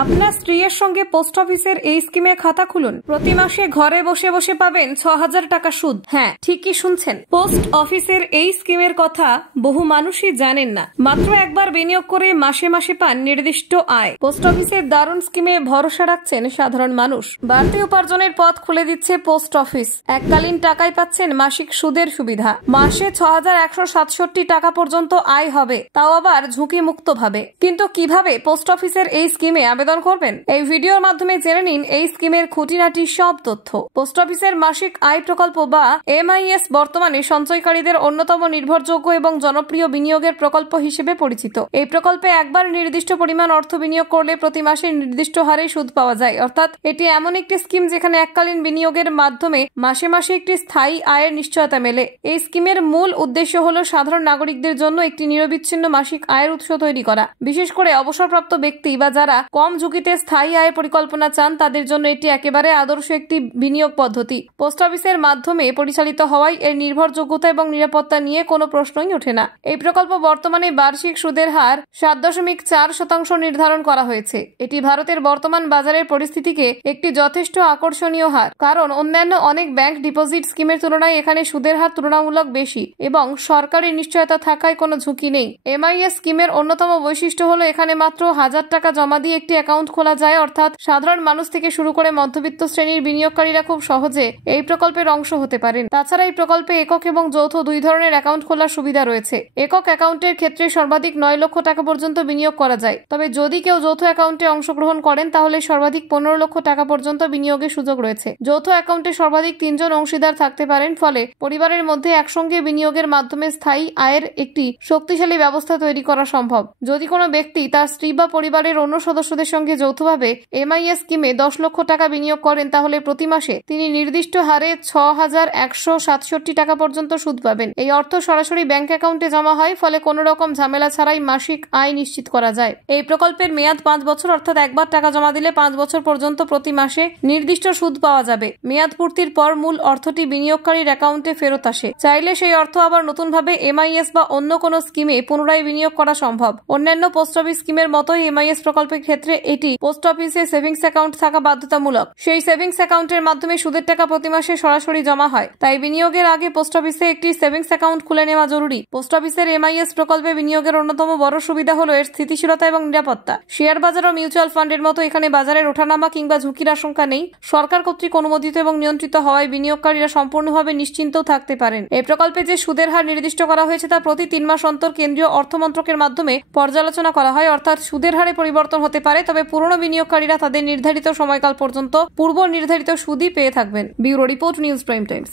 আপনার স্ত্রীর সঙ্গে পোস্ট অফিসের এই স্কিমে খাতা খুলুন। প্রতি মাসে ঘরে বসে বসে পাবেন ৬,০০০ টাকা সুদ। হ্যাঁ, ঠিকই শুনছেন। পোস্ট অফিসের এই স্কিমের কথা বহু মানুষই জানেন না। মাত্র একবার বিনিয়োগ করে মাসে মাসে পান নির্দিষ্ট আয়। পোস্ট অফিসের দারুণ স্কিমে ভরসা রাখছেন সাধারণ মানুষ। বাড়তি উপার্জনের পথ খুলে দিচ্ছে পোস্ট অফিস। এককালীন টাকায় পাচ্ছেন মাসিক সুদের সুবিধা। মাসে ৬,১৬৭ টাকা পর্যন্ত আয় হবে, তাও আবার ঝুঁকি মুক্ত ভাবে। কিন্তু কিভাবে পোস্ট অফিসের এই স্কিমে আবেদন করবেন? এই ভিডিওর মাধ্যমে জেনে নিন এই স্কিমের খুঁটিনাটি সব তথ্য। পোস্ট অফিসের মাসিক আয় প্রকল্প বা MIS বর্তমানে সঞ্চয়কারীদের অন্যতম নির্ভরযোগ্য এবং জনপ্রিয় বিনিয়োগের প্রকল্প হিসেবে পরিচিত। এই প্রকল্পে একবার নির্দিষ্ট পরিমাণ অর্থ বিনিয়োগ করলে প্রতি মাসে নির্দিষ্ট হারে সুদ পাওয়া যায়। অর্থাৎ এটি এমন একটি স্কিম যেখানে এককালীন বিনিয়োগের মাধ্যমে মাসে মাসে একটি স্থায়ী আয়ের নিশ্চয়তা মেলে। এই স্কিমের মূল উদ্দেশ্য হল সাধারণ নাগরিকদের জন্য একটি নিরবিচ্ছিন্ন মাসিক আয়ের উৎস তৈরি করা। বিশেষ করে অবসরপ্রাপ্ত ব্যক্তি বা যারা কম ঝুঁকিতে স্থায়ী আয়ের পরিকল্পনা চান, তাদের জন্য এটি একেবারে আদর্শ একটি বিনিয়োগ পদ্ধতি। পোস্ট অফিসের মাধ্যমে পরিচালিত হওয়ায় এর নির্ভরযোগ্যতা এবং নিরাপত্তা নিয়ে কোনো প্রশ্নই ওঠে না। এই প্রকল্প বর্তমানে বার্ষিক সুদের হার ৭.৪% নির্ধারণ করা হয়েছে। এটি ভারতের বর্তমান বাজারের পরিস্থিতিকে একটি যথেষ্ট আকর্ষণীয় হার, কারণ অন্যান্য অনেক ব্যাংক ডিপোজিট স্কিমের তুলনায় এখানে সুদের হার তুলনামূলক বেশি এবং সরকারি নিশ্চয়তা থাকায় কোনো ঝুঁকি নেই। MIS স্কিমের অন্যতম বৈশিষ্ট্য হলো এখানে মাত্র ১,০০০ টাকা জমা দিয়ে একটি অ্যাকাউন্ট খোলা যায়। অর্থাৎ সাধারণ মানুষ থেকে শুরু করে মধ্যবিত্ত শ্রেণীর বিনিয়োগকারীরা খুব সহজে এই প্রকল্পের অংশ হতে পারেন। তাছাড়া এই প্রকল্পে একক এবং যৌথ দুই ধরনের অ্যাকাউন্ট খোলার সুবিধা রয়েছে। একক অ্যাকাউন্টের ক্ষেত্রে সর্বাধিক ৯ লক্ষ টাকা পর্যন্ত বিনিয়োগ করা যায়। তবে যদি কেউ যৌথ অ্যাকাউন্টে অংশগ্রহণ করেন তাহলে সর্বাধিক ১৫ লক্ষ টাকা পর্যন্ত বিনিয়োগের সুযোগ রয়েছে। যৌথ অ্যাকাউন্টে সর্বাধিক ৩ জন অংশীদার থাকতে পারেন, ফলে পরিবারের মধ্যে একসঙ্গে বিনিয়োগের মাধ্যমে স্থায়ী আয়ের একটি শক্তিশালী ব্যবস্থা তৈরি করা সম্ভব। যদি কোনো ব্যক্তি তার স্ত্রী বা পরিবারের অন্য সদস্যদের সঙ্গে যৌথভাবে MIS স্কিমে ১০ লক্ষ টাকা বিনিয়োগ করেন তাহলে প্রতি মাসে তিনি নির্দিষ্ট হারে ৬,১৬৭ টাকা পর্যন্ত সুদ পাবেন। এই অর্থ সরাসরি ব্যাংক অ্যাকাউন্টে জমা হয়, ফলে কোনো রকম ঝামেলা ছাড়াই মাসিক আয় নিশ্চিত করা যায়। এই প্রকল্পের মেয়াদ ৫ বছর, অর্থাৎ একবার টাকা জমা দিলে ৫ বছর পর্যন্ত প্রতি মাসে নির্দিষ্ট সুদ পাওয়া যাবে। মেয়াদ পূর্তির পর মূল অর্থটি বিনিয়োগকারীর অ্যাকাউন্টে ফেরত আসে। চাইলে সেই অর্থ আবার নতুনভাবে MIS বা অন্য কোনো স্কিমে পুনরায় বিনিয়োগ করা সম্ভব। অন্যান্য পোস্ট অফিস স্কিমের মতোই MIS প্রকল্পের ক্ষেত্রে এটি পোস্ট অফিসে সেভিংস অ্যাকাউন্ট থাকা বাধ্যতামূলক। সেই সেভিংস অ্যাকাউন্টের মাধ্যমে সুদের টাকা প্রতি মাসে সরাসরি জমা হয়। তাই বিনিয়োগের আগে পোস্ট অফিসে একটি সেভিংস অ্যাকাউন্ট খুলে নেওয়া জরুরি। পোস্ট অফিসের MIS প্রকল্পে বিনিয়োগের অন্যতম বড় সুবিধা হলো এর স্থিতিশীলতা এবং নিরাপত্তা। শেয়ার বাজার ও মিউচুয়াল ফান্ডের মতো এখানে বাজারের ওঠানামা কিংবা ঝুঁকির আশঙ্কা নেই। সরকার কর্তৃক অনুমোদিত এবং নিয়ন্ত্রিত হওয়ায় বিনিয়োগকারীরা সম্পূর্ণভাবে নিশ্চিন্তও থাকতে পারেন। এই প্রকল্পে যে সুদের হার নির্দিষ্ট করা হয়েছে তা প্রতি ৩ মাস অন্তর কেন্দ্রীয় অর্থমন্ত্রকের মাধ্যমে পর্যালোচনা করা হয়। অর্থাৎ সুদের হারে পরিবর্তন হতে পারে, তবে পুরনো বিনিয়োগকারীরা তাদের নির্ধারিত সময়কাল পর্যন্ত পূর্ব নির্ধারিত সুদই পেয়ে থাকবেন। Bureau report, news prime Times.